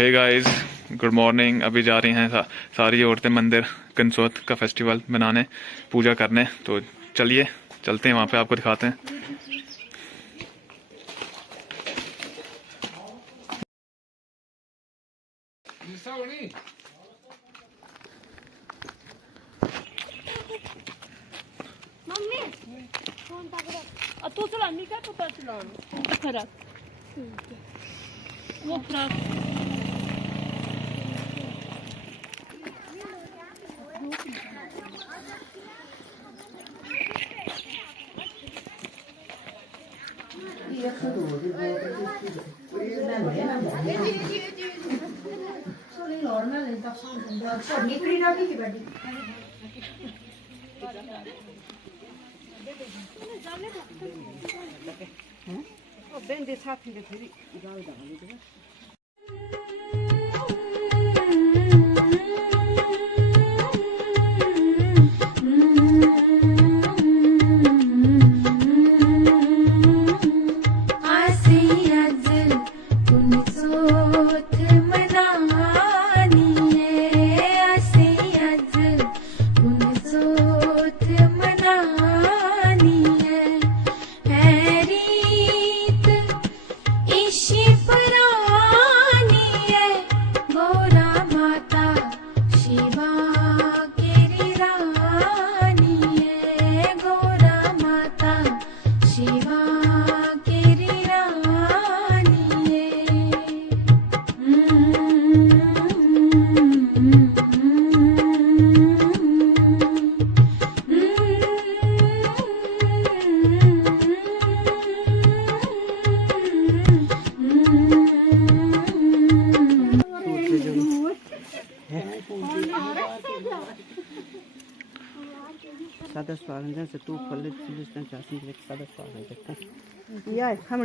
Hey guys, good morning. अभी जा रही हैं सारी औरतें मंदिर कंसोत का फेस्टिवल मनाने, पूजा करने। तो चलिए चलते हैं, वहाँ पे आपको दिखाते हैं। तू चलानी क्या तू कर चलाना खरा वो फ्रॉक बेंदे साथ में फिर गाल डाल सादा स्वागत से तू फल चिलिस्टन चासन के सादा स्वागत है या हम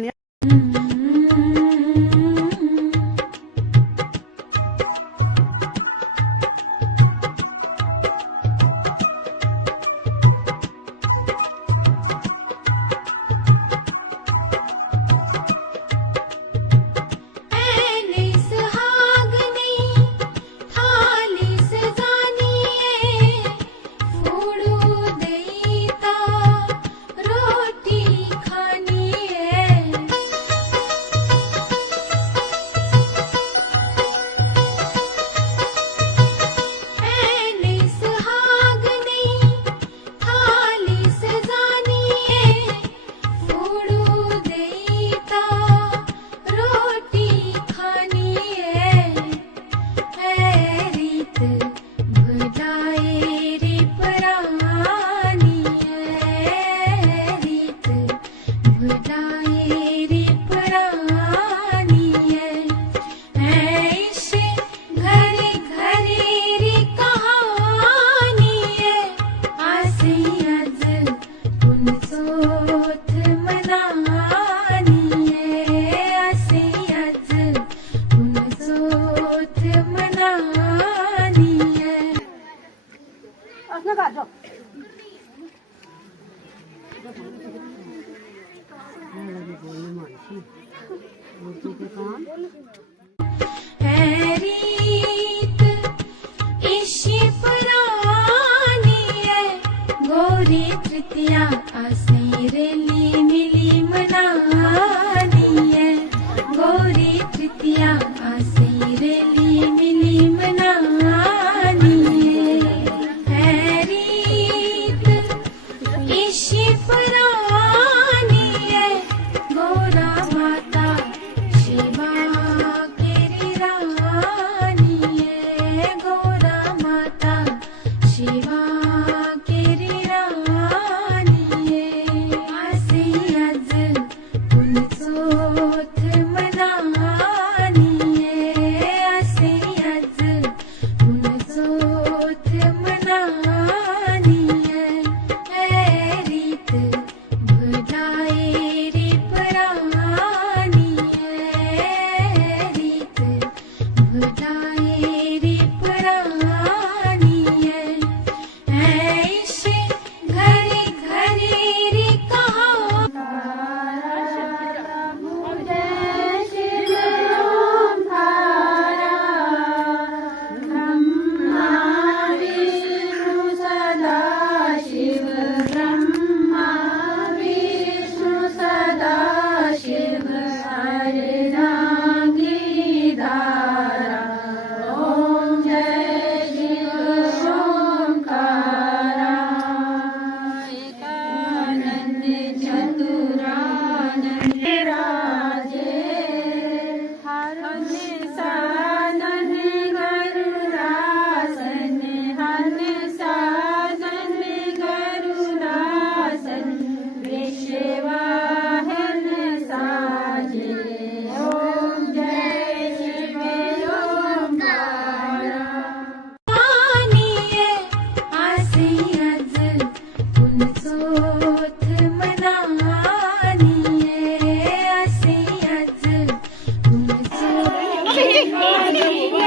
गौरी तृतीया आसेरेली मिली मनानी है गौरी तृतीया आसेरेली मिली मनानी है रीत इसी पुरानी है गौरा माता शिवा केरी रानी है गौरा माता शिवा केरी रानी है। Bye.